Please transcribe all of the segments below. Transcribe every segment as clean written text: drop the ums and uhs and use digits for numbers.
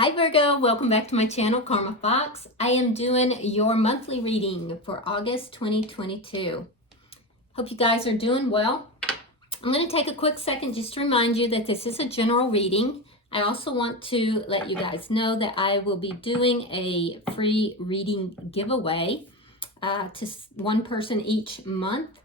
Hi Virgo, welcome back to my channel, Karma Fox. I am doing your monthly reading for August 2022. Hope you guys are doing well. I'm going to take a quick second just to remind you that this is a general reading. I also want to let you guys know that I will be doing a free reading giveaway to one person each month.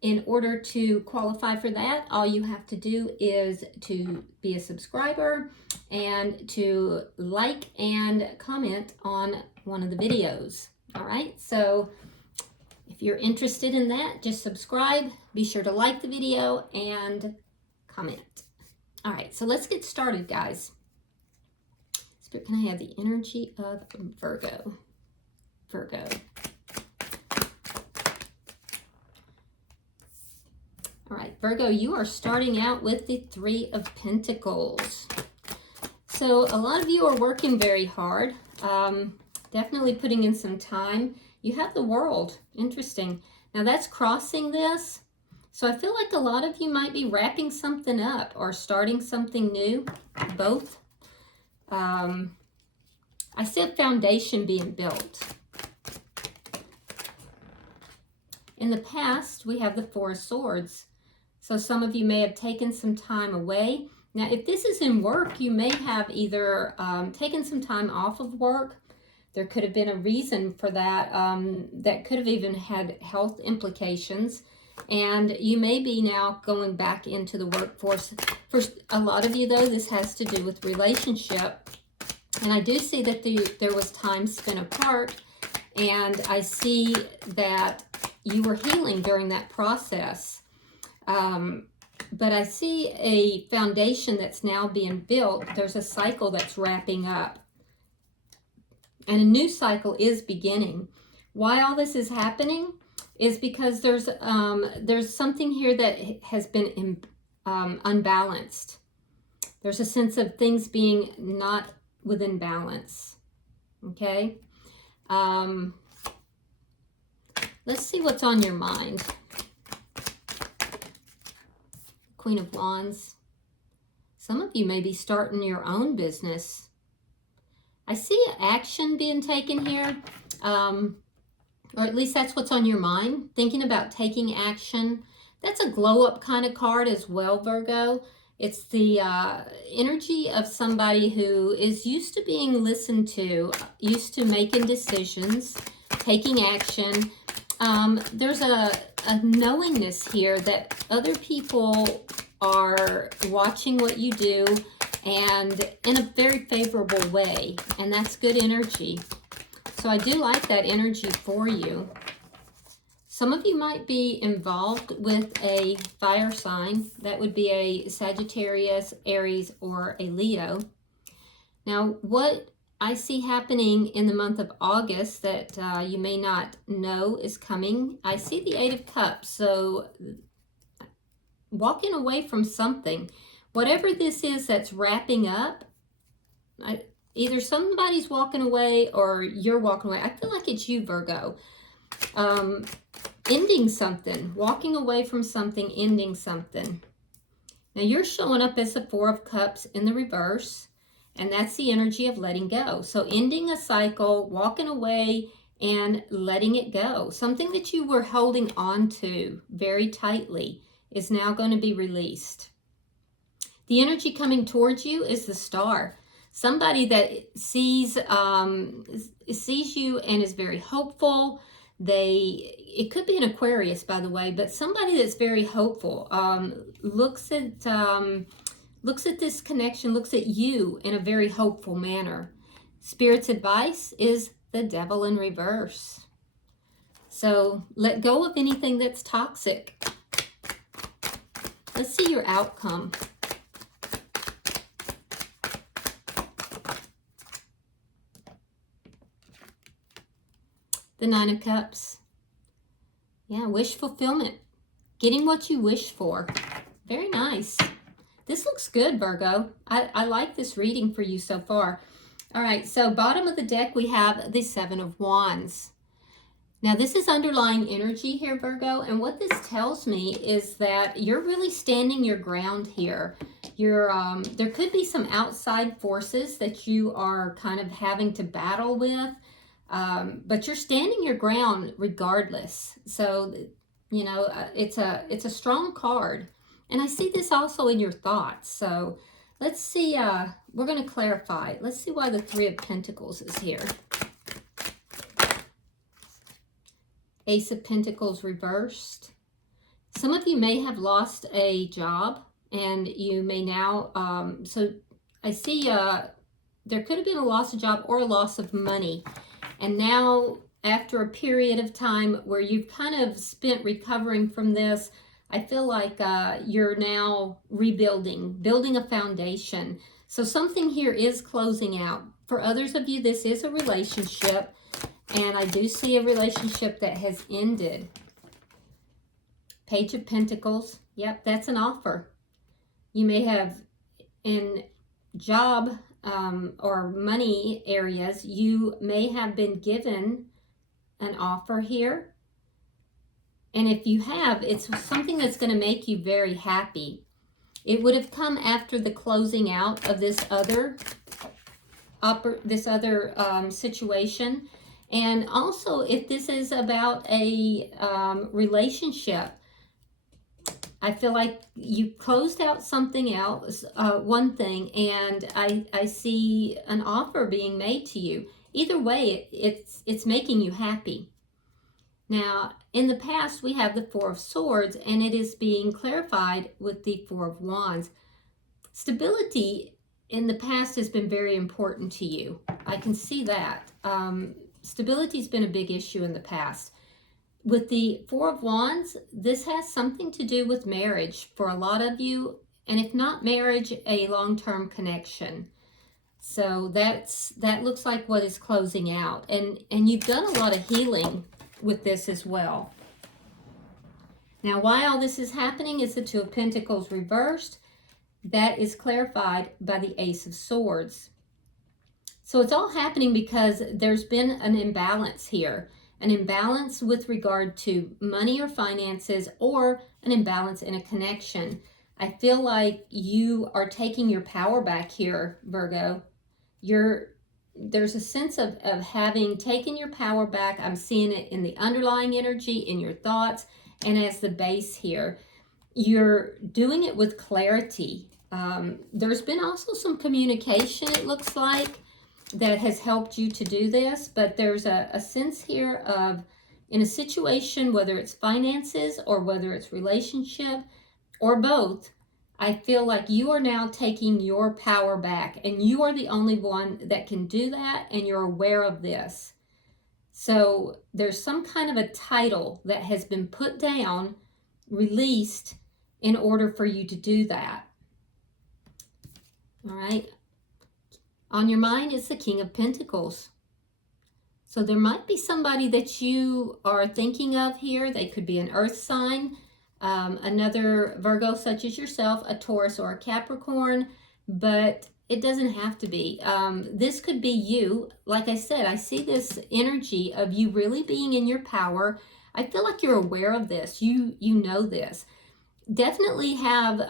In order to qualify for that, all you have to do is to be a subscriber and to like and comment on one of the videos. All right, so if you're interested in that, just subscribe. Be sure to like the video and comment. All right, so let's get started, guys. Spirit, can I have the energy of Virgo? Virgo. All right, Virgo, you are starting out with the Three of Pentacles. So a lot of you are working very hard, definitely putting in some time. You have the World, interesting. Now that's crossing this. So I feel like a lot of you might be wrapping something up or starting something new, both. I see a foundation being built. In the past, we have the Four of Swords. So some of you may have taken some time away. Now, if this is in work, you may have either taken some time off of work. There could have been a reason for that. That could have even had health implications. And you may be now going back into the workforce. For a lot of you, though, this has to do with relationship. And I do see that there was time spent apart. And I see that you were healing during that process. But I see a foundation that's now being built. There's a cycle that's wrapping up. And a new cycle is beginning. Why all this is happening is because there's something here that has been unbalanced. There's a sense of things being not within balance. Okay? Let's see what's on your mind. Queen of Wands. Some of you may be starting your own business. I see action being taken here, or at least that's what's on your mind, thinking about taking action. That's a glow up kind of card as well, Virgo. It's the energy of somebody who is used to being listened to, used to making decisions, taking action. There's a knowingness here that other people are watching what you do and in a very favorable way, and that's good energy. So I do like that energy for you. Some of you might be involved with a fire sign. That would be a Sagittarius, Aries, or a Leo. Now, what I see happening in the month of August that you may not know is coming. I see the Eight of Cups. So walking away from something, whatever this is that's wrapping up, either somebody's walking away or you're walking away. I feel like it's you, Virgo. Ending something, walking away from something, ending something. Now you're showing up as the Four of Cups in the reverse. And that's the energy of letting go. So ending a cycle, walking away, and letting it go. Something that you were holding on to very tightly is now going to be released. The energy coming towards you is the Star. Somebody that sees you and is very hopeful. It could be an Aquarius, by the way, but somebody that's very hopeful. Looks at this connection, looks at you in a very hopeful manner. Spirit's advice is the Devil in reverse. So let go of anything that's toxic. Let's see your outcome. The Nine of Cups. Yeah, wish fulfillment. Getting what you wish for. Very nice. This looks good, Virgo. I like this reading for you so far. All right, so bottom of the deck, we have the Seven of Wands. Now, this is underlying energy here, Virgo, and what this tells me is that you're really standing your ground here. There could be some outside forces that you are kind of having to battle with, but you're standing your ground regardless. So, you know, it's a strong card. And I see this also in your thoughts. So let's see, we're going to clarify. Let's see why the Three of Pentacles is here. Ace of Pentacles reversed. Some of you may have lost a job and you may now, so I see there could have been a loss of job or a loss of money. And now after a period of time where you've kind of spent recovering from this, I feel like you're now rebuilding, building a foundation. So something here is closing out. For others of you, this is a relationship. And I do see a relationship that has ended. Page of Pentacles. Yep, that's an offer. You may have, in job or money areas, you may have been given an offer here. And if you have, it's something that's going to make you very happy. It would have come after the closing out of this other situation. And also, if this is about a relationship, I feel like you closed out something else, one thing, and I see an offer being made to you. Either way, it's making you happy. Now, in the past, we have the Four of Swords, and it is being clarified with the Four of Wands. Stability in the past has been very important to you. I can see that. Stability has been a big issue in the past. With the Four of Wands, this has something to do with marriage for a lot of you, and if not marriage, a long-term connection. So that looks like what is closing out, and you've done a lot of healing with this as well. Now, why all this is happening is the Two of Pentacles reversed. That is clarified by the Ace of Swords. So it's all happening because there's been an imbalance here. An imbalance with regard to money or finances, or an imbalance in a connection. I feel like you are taking your power back here, Virgo. There's a sense of having taken your power back. I'm seeing it in the underlying energy, in your thoughts, and as the base here. You're doing it with clarity. There's been also some communication, it looks like, that has helped you to do this, but there's a sense here of, in a situation, whether it's finances or whether it's relationship or both, I feel like you are now taking your power back, and you are the only one that can do that, and you're aware of this. So there's some kind of a title that has been put down, released, in order for you to do that. All right. On your mind is the King of Pentacles. So there might be somebody that you are thinking of here. They could be an earth sign, another Virgo such as yourself, a Taurus or a Capricorn, but it doesn't have to be. This could be you. Like I said, I see this energy of you really being in your power. I feel like you're aware of this. You know this. Definitely have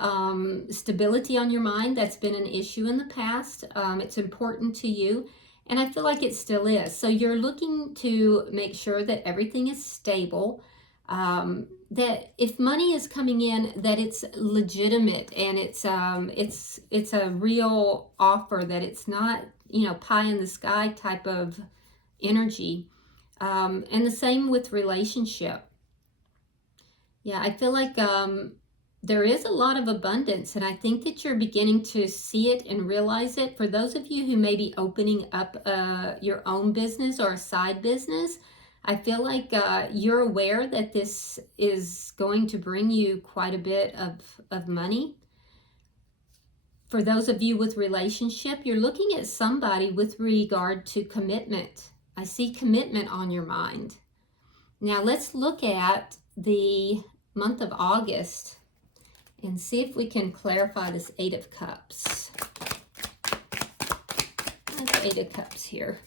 stability on your mind. That's been an issue in the past. It's important to you, and I feel like it still is. So you're looking to make sure that everything is stable, that if money is coming in, that it's legitimate, and it's a real offer, that it's not, you know, pie in the sky type of energy. And the same with relationship. Yeah, I feel like there is a lot of abundance, and I think that you're beginning to see it and realize it. For those of you who may be opening up your own business or a side business, I feel like you're aware that this is going to bring you quite a bit of money. For those of you with relationship, you're looking at somebody with regard to commitment. I see commitment on your mind. Now let's look at the month of August and see if we can clarify this Eight of Cups. That's Eight of Cups here.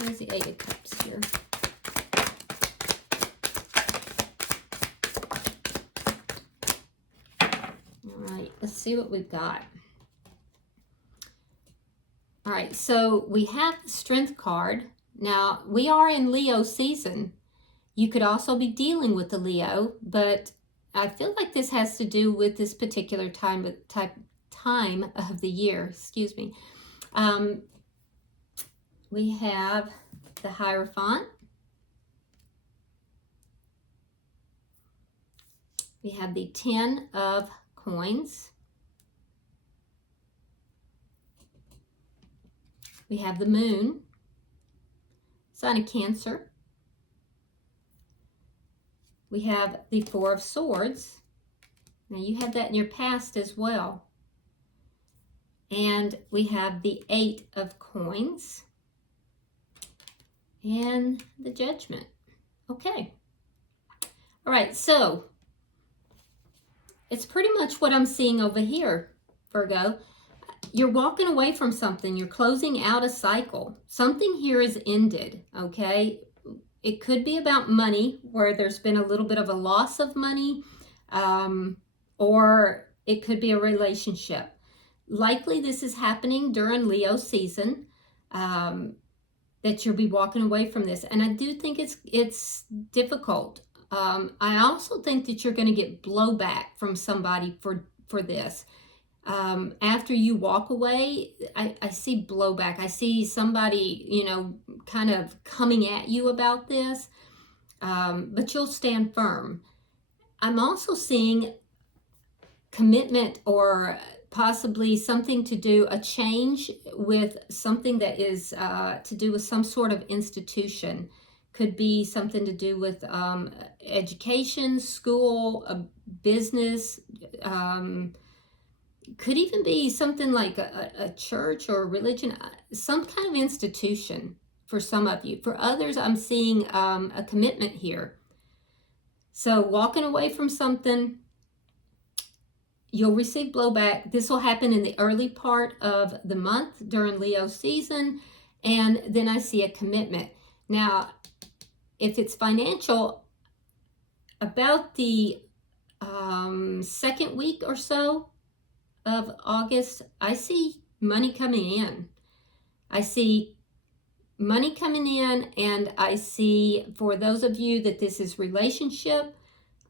Where's the Eight of Cups here? All right, let's see what we've got. All right, so we have the Strength card. Now, we are in Leo season. You could also be dealing with the Leo, but I feel like this has to do with this particular time of the year. Excuse me. We have the Hierophant. We have the Ten of Coins. We have the Moon, sign of Cancer. We have the Four of Swords. Now you had that in your past as well. And we have the Eight of Coins and the Judgment. Okay. All right, so it's pretty much what I'm seeing over here, Virgo. You're walking away from something. You're closing out a cycle. Something here is ended, okay? It could be about money, where there's been a little bit of a loss of money, or it could be a relationship. Likely this is happening during Leo season, that you'll be walking away from this. And I do think it's difficult. I also think that you're going to get blowback from somebody for this. After you walk away, I see blowback. I see somebody, you know, kind of coming at you about this, but you'll stand firm. I'm also seeing commitment, or possibly something to do, a change with something that is to do with some sort of institution. Could be something to do with education, school, a business, could even be something like a church or a religion, some kind of institution for some of you. For others, I'm seeing a commitment here. So walking away from something, you'll receive blowback. This will happen in the early part of the month during Leo season. And then I see a commitment. Now, if it's financial, about the second week or so of August, I see money coming in. I see money coming in, and I see, for those of you that this is relationship,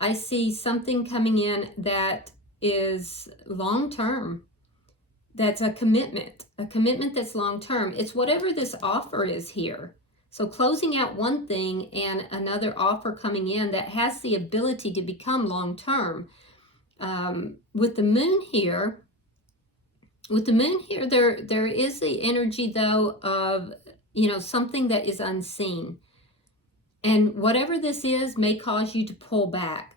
I see something coming in that is long-term. That's a commitment that's long-term. It's whatever this offer is here. So closing out one thing and another offer coming in that has the ability to become long-term. With the moon here, there is the energy, though, of, you know, something that is unseen. And whatever this is may cause you to pull back.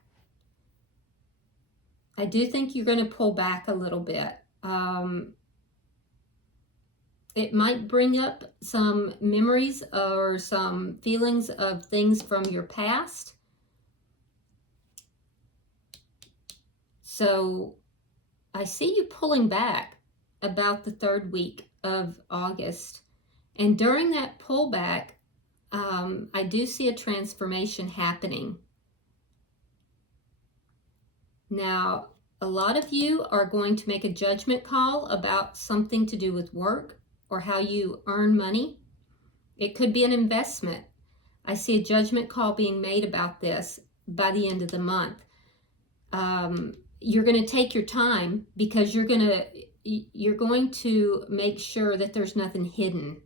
I do think you're going to pull back a little bit. It might bring up some memories or some feelings of things from your past. So I see you pulling back about the third week of August. And during that pullback, I do see a transformation happening. Now, a lot of you are going to make a judgment call about something to do with work or how you earn money. It could be an investment. I see a judgment call being made about this by the end of the month. You're going to take your time, because you're going to make sure that there's nothing hidden,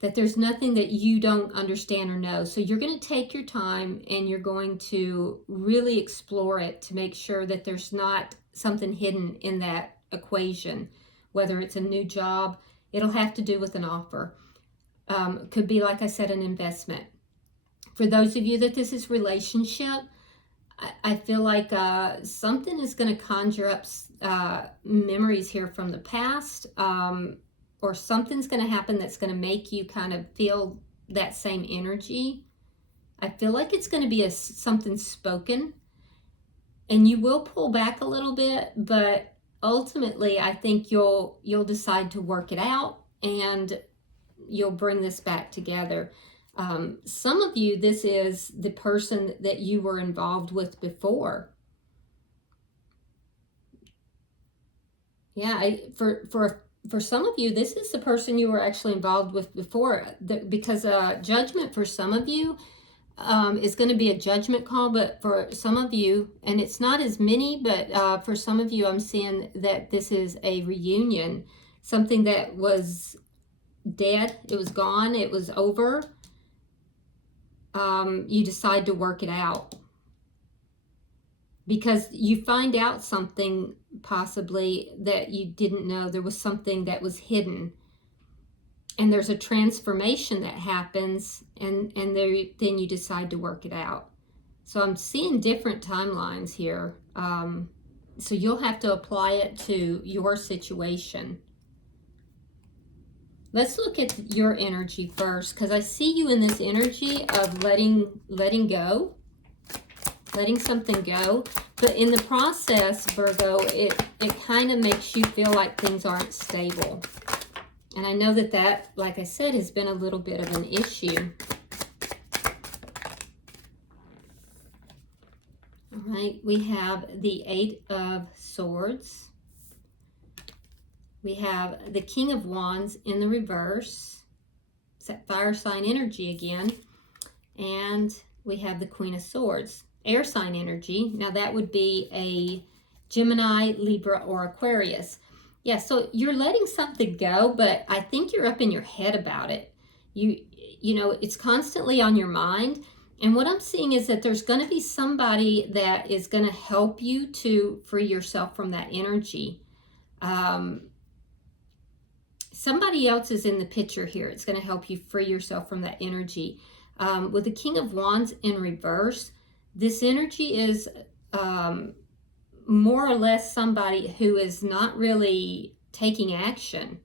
that there's nothing that you don't understand or know. So you're going to take your time, and you're going to really explore it to make sure that there's not something hidden in that equation. Whether it's a new job, it'll have to do with an offer. Could be, like I said, an investment. For those of you that this is relationship, I feel like something is going to conjure up memories here from the past, or something's going to happen that's going to make you kind of feel that same energy. I feel like it's going to be something spoken, and you will pull back a little bit, but ultimately I think you'll decide to work it out, and you'll bring this back together. Some of you, this is the person that you were involved with before. Yeah, for some of you, this is the person you were actually involved with before, because judgment for some of you is going to be a judgment call, but for some of you, and it's not as many, but for some of you, I'm seeing that this is a reunion, something that was dead, it was gone, it was over. You decide to work it out because you find out something possibly that you didn't know. There was something that was hidden, and there's a transformation that happens, and then you decide to work it out. So I'm seeing different timelines here. So you'll have to apply it to your situation. Let's look at your energy first, because I see you in this energy of letting go, letting something go. But in the process, Virgo, it kind of makes you feel like things aren't stable. And I know that, like I said, has been a little bit of an issue. All right, we have the 8 of Swords. We have the King of Wands in the reverse. It's that fire sign energy again. And we have the Queen of Swords, air sign energy. Now that would be a Gemini, Libra, or Aquarius. Yeah, so you're letting something go, but I think you're up in your head about it. You know, it's constantly on your mind. And what I'm seeing is that there's going to be somebody that is going to help you to free yourself from that energy. Somebody else is in the picture here. It's going to help you free yourself from that energy. With the King of Wands in reverse, this energy is more or less somebody who is not really taking action.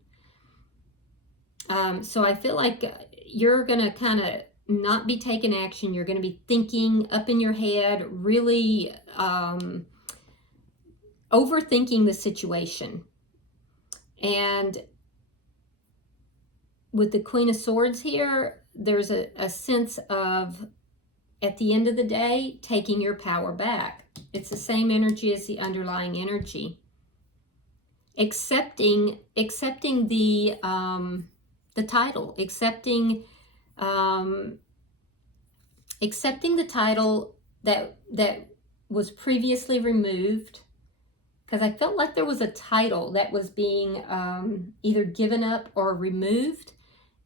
So I feel like you're going to kind of not be taking action. You're going to be thinking up in your head, really overthinking the situation. And with the Queen of Swords here, there's a sense of, at the end of the day, taking your power back. It's the same energy as the underlying energy. Accepting the title, accepting the title that was previously removed, because I felt like there was a title that was being either given up or removed.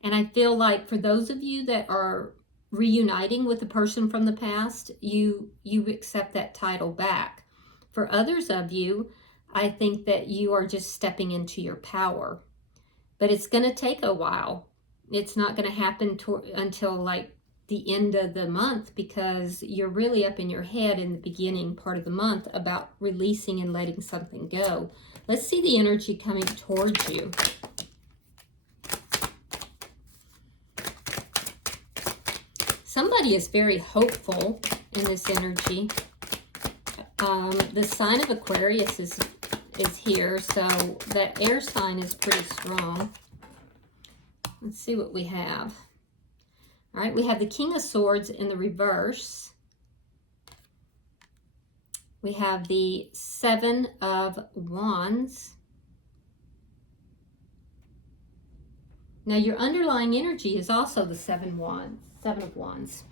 And I feel like for those of you that are reuniting with a person from the past, you accept that title back. For others of you, I think that you are just stepping into your power. But it's going to take a while. It's not going to happen until like the end of the month, because you're really up in your head in the beginning part of the month about releasing and letting something go. Let's see the energy coming towards you. Somebody is very hopeful in this energy. The sign of Aquarius is here, so that air sign is pretty strong. Let's see what we have. All right, we have the King of Swords in the reverse. We have the 7 of Wands. Now your underlying energy is also the 7 of Wands.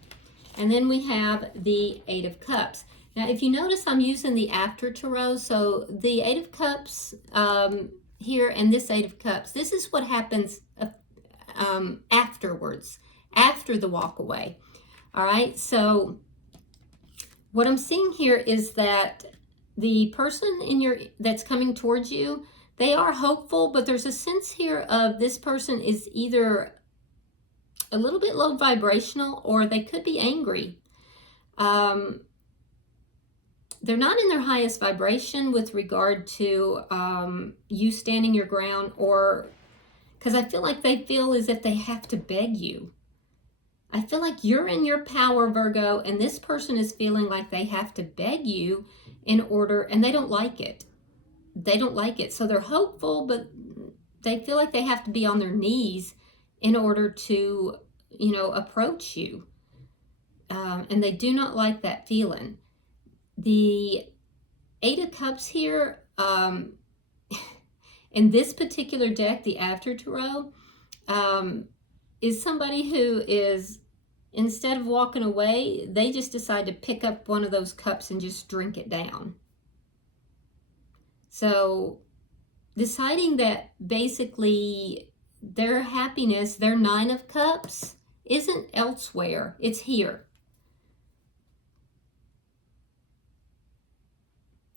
And then we have the 8 of Cups. Now if you notice, I'm using the after tarot. So the 8 of Cups here and this 8 of Cups, this is what happens afterwards, after the walk away. All right, so what I'm seeing here is that the person that's coming towards you, they are hopeful, but there's a sense here of this person is either a little bit low vibrational, or they could be angry. They're not in their highest vibration with regard to you standing your ground, or because I feel like they feel as if they have to beg you. I feel like you're in your power, Virgo, and this person is feeling like they have to beg you in order, and they don't like it. They don't like it. So they're hopeful, but they feel like they have to be on their knees in order to, you know, approach you. And they do not like that feeling. The Eight of Cups here, in this particular deck, the After Tarot, is somebody who is, instead of walking away, they just decide to pick up one of those cups and just drink it down. So deciding that basically their happiness, their Nine of Cups, isn't elsewhere, it's here.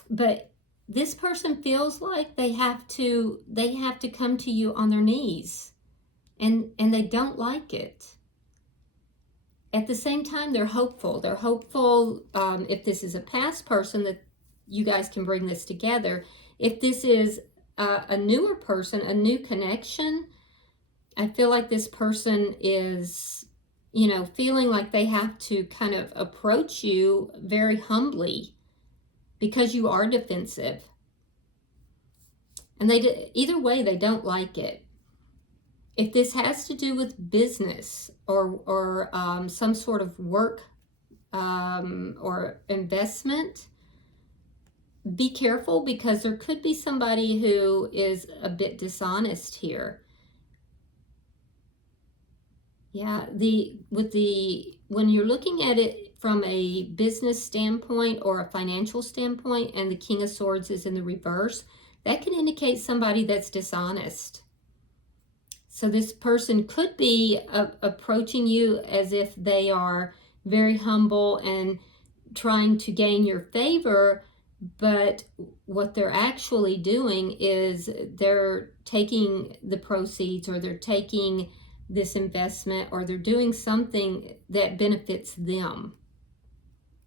But this person feels like they have to come to you on their knees, and they don't like it. At the same time, they're hopeful. They're hopeful, if this is a past person, that you guys can bring this together. If this is a newer person, a new connection, I feel like this person is, you know, feeling like they have to kind of approach you very humbly because you are defensive. And either way, they don't like it. If this has to do with business or some sort of work or investment, be careful, because there could be somebody who is a bit dishonest here. Yeah, when you're looking at it from a business standpoint or a financial standpoint, and the King of Swords is in the reverse, that can indicate somebody that's dishonest. So this person could be approaching you as if they are very humble and trying to gain your favor, but what they're actually doing is they're taking the proceeds, or they're taking this investment, or they're doing something that benefits them.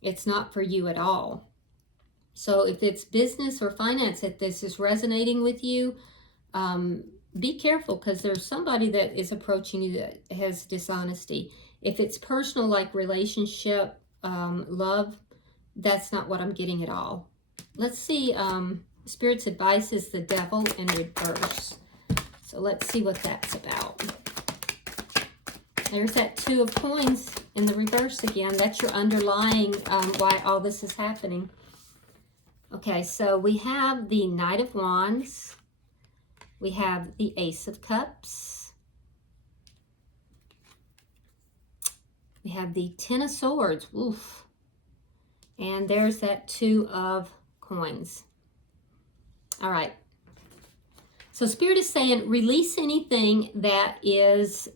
It's not for you at all. So if it's business or finance that this is resonating with you, be careful, because there's somebody that is approaching you that has dishonesty. If it's personal, like relationship, love, that's not what I'm getting at all. Let's see, Spirit's advice is the Devil in reverse. So let's see what that's about. There's that Two of Coins in the reverse again. That's your underlying why all this is happening. Okay, so we have the Knight of Wands. We have the Ace of Cups. We have the Ten of Swords. Oof. And there's that Two of Coins. All right. So Spirit is saying release anything that is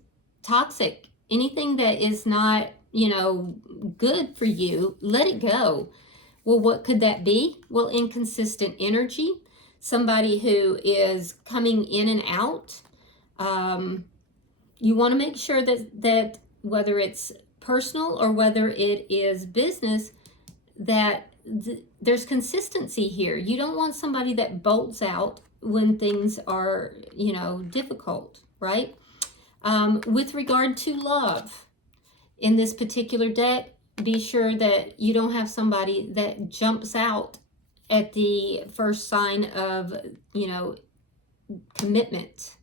toxic, anything that is not, you know, good for you. Let it go. Well, what could that be? Well, inconsistent energy, somebody who is coming in and out. You want to make sure that whether it's personal or whether it is business, that there's consistency here. You don't want somebody that bolts out when things are, you know, difficult, right? With regard to love, in this particular deck, be sure that you don't have somebody that jumps out at the first sign of, you know, commitment,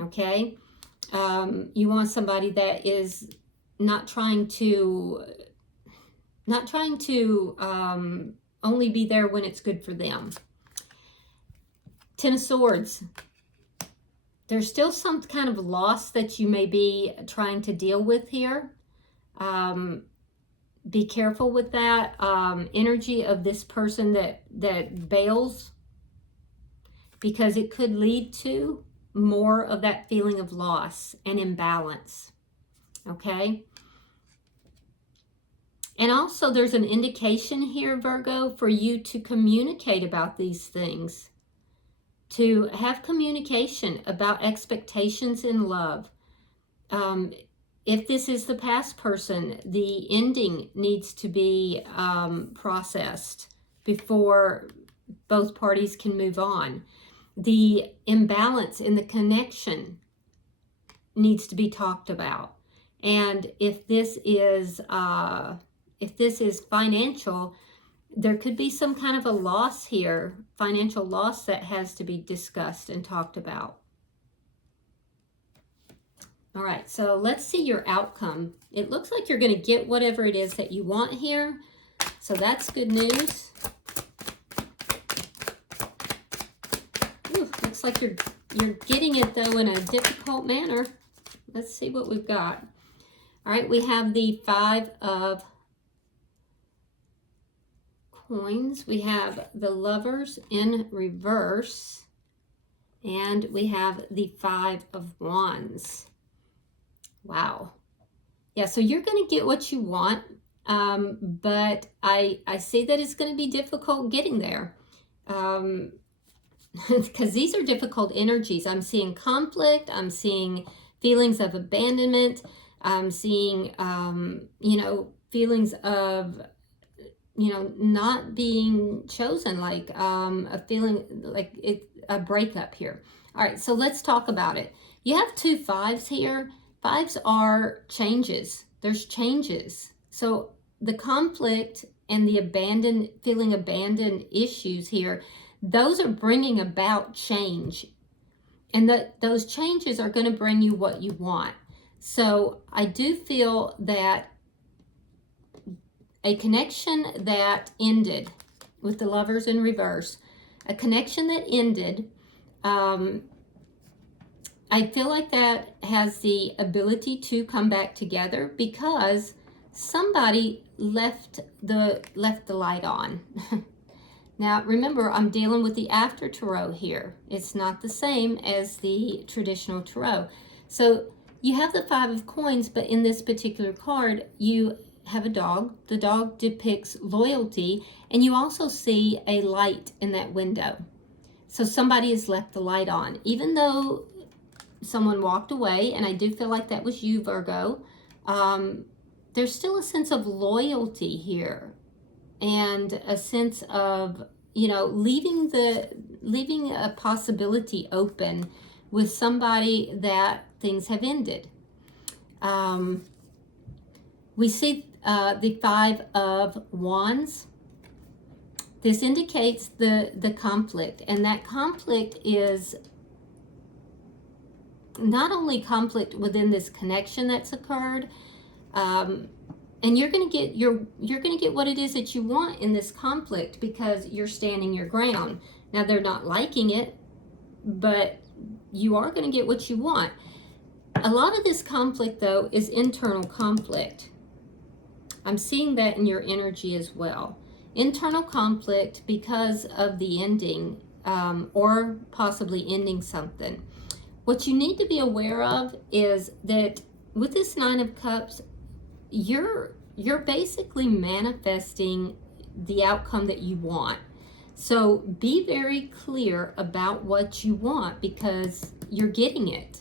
okay? You want somebody that is not trying to only be there when it's good for them. Ten of Swords. There's still some kind of loss that you may be trying to deal with here. Be careful with that. Energy of this person that bails, because it could lead to more of that feeling of loss and imbalance. Okay? And also there's an indication here, Virgo, for you to communicate about these things. To have communication about expectations in love. If this is the past person, the ending needs to be processed before both parties can move on. The imbalance in the connection needs to be talked about. And if this is financial, there could be some kind of a loss here, financial loss that has to be discussed and talked about. All right, so let's see your outcome. It looks like you're going to get whatever it is that you want here. So that's good news. Ooh, looks like you're getting it, though, in a difficult manner. Let's see what we've got. All right, we have the 5 of Coins. We have the Lovers in reverse. And we have the 5 of Wands. Wow. Yeah, so you're going to get what you want. But I see that it's going to be difficult getting there. Because these are difficult energies. I'm seeing conflict. I'm seeing feelings of abandonment. I'm seeing, you know, feelings of, you know, not being chosen, like a feeling like it's a breakup here. All right, so let's talk about it. You have 2 5s here. 5s are changes. There's changes. So the conflict and the feeling abandoned issues here, those are bringing about change. And those changes are going to bring you what you want. So I do feel that a connection that ended with the Lovers in reverse, a connection that ended, I feel like that has the ability to come back together because somebody left the light on. Now, remember, I'm dealing with the after tarot here. It's not the same as the traditional tarot. So you have the 5 of Coins, but in this particular card, you have a dog. The dog depicts loyalty, and you also see a light in that window. So somebody has left the light on. Even though someone walked away, and I do feel like that was you, Virgo, there's still a sense of loyalty here. And a sense of, you know, leaving a possibility open with somebody that things have ended. We see the 5 of Wands. This indicates the conflict, and that conflict is not only conflict within this connection that's occurred, and you're going to get what it is that you want in this conflict because you're standing your ground. Now, they're not liking it, but you are going to get what you want. A lot of this conflict, though, is internal conflict. I'm seeing that in your energy as well. Internal conflict because of the ending, or possibly ending something. What you need to be aware of is that with this 9 of Cups, you're basically manifesting the outcome that you want. So be very clear about what you want because you're getting it.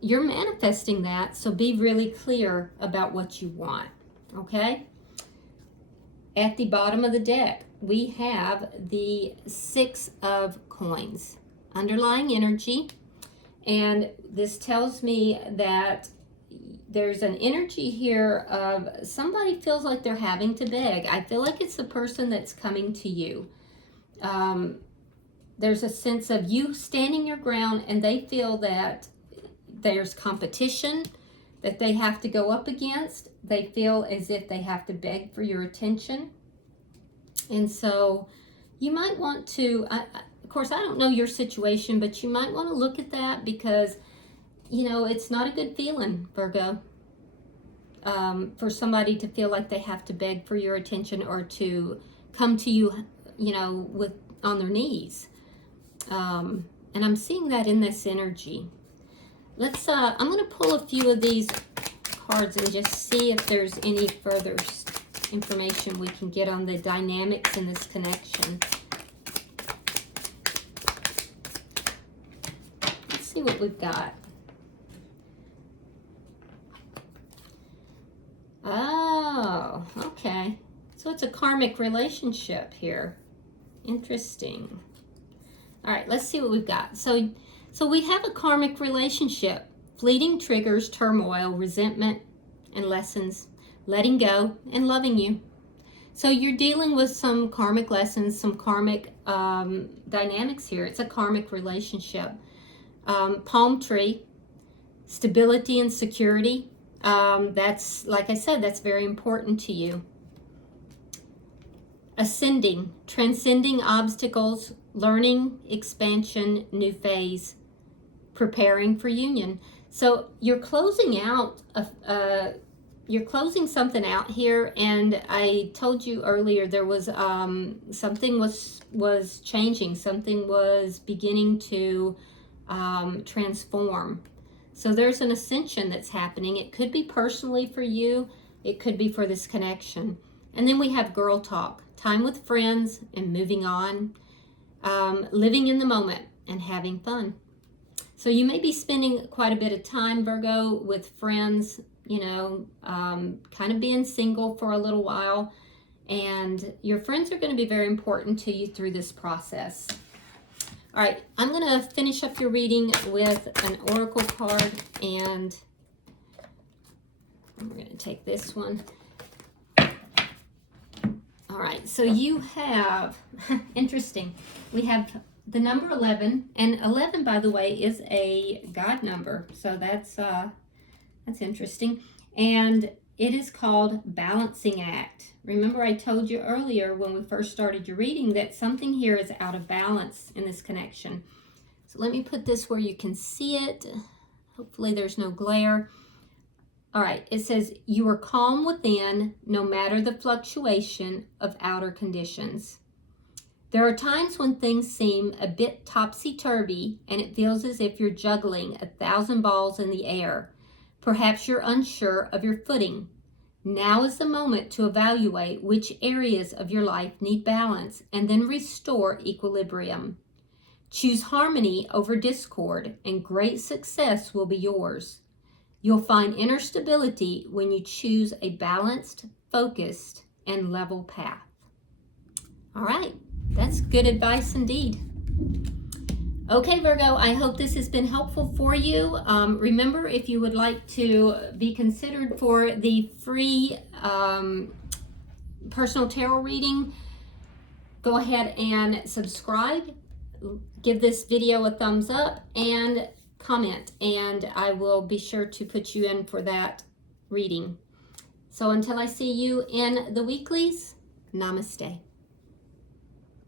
You're manifesting that, so be really clear about what you want, okay? At the bottom of the deck, we have the 6 of Coins, underlying energy, and this tells me that there's an energy here of somebody feels like they're having to beg. I feel like it's the person that's coming to you. There's a sense of you standing your ground, and they feel that there's competition that they have to go up against. They feel as if they have to beg for your attention. And so you might want to, of course, I don't know your situation, but you might want to look at that because, you know, it's not a good feeling, Virgo, for somebody to feel like they have to beg for your attention or to come to you, you know, on their knees. And I'm seeing that in this energy. Let's, I'm going to pull a few of these cards and just see if there's any further information we can get on the dynamics in this connection. Let's see what we've got. Oh, okay. So it's a karmic relationship here. Interesting. All right, let's see what we've got. So we have a karmic relationship. Fleeting triggers, turmoil, resentment, and lessons. Letting go and loving you. So you're dealing with some karmic lessons, some karmic dynamics here. It's a karmic relationship. Palm tree. stability and security. That's, like I said, that's very important to you. Ascending, transcending obstacles, learning, expansion, new phase, preparing for union. So you're closing out, you're closing something out here, and I told you earlier there was something was changing, something was beginning to transform. So there's an ascension that's happening. It could be personally for you, it could be for this connection. And then we have girl talk, time with friends and moving on, living in the moment and having fun. So you may be spending quite a bit of time, Virgo, with friends, you know, kind of being single for a little while. And your friends are going to be very important to you through this process. All right, I'm going to finish up your reading with an oracle card, and we're going to take this one. All right, so you have, interesting, we have the number 11, and 11, by the way, is a God number, so that's interesting, and it is called Balancing Act. Remember, I told you earlier when we first started your reading that something here is out of balance in this connection. So let me put this where you can see it. Hopefully there's no glare. All right, it says, you are calm within no matter the fluctuation of outer conditions. There are times when things seem a bit topsy-turvy and it feels as if you're juggling 1,000 balls in the air. Perhaps you're unsure of your footing. Now is the moment to evaluate which areas of your life need balance and then restore equilibrium. Choose harmony over discord, and great success will be yours. You'll find inner stability when you choose a balanced, focused, and level path. All right, that's good advice indeed. Okay, Virgo, I hope this has been helpful for you. Remember, if you would like to be considered for the free personal tarot reading, go ahead and subscribe, give this video a thumbs up, and comment, and I will be sure to put you in for that reading. So until I see you in the weeklies, namaste.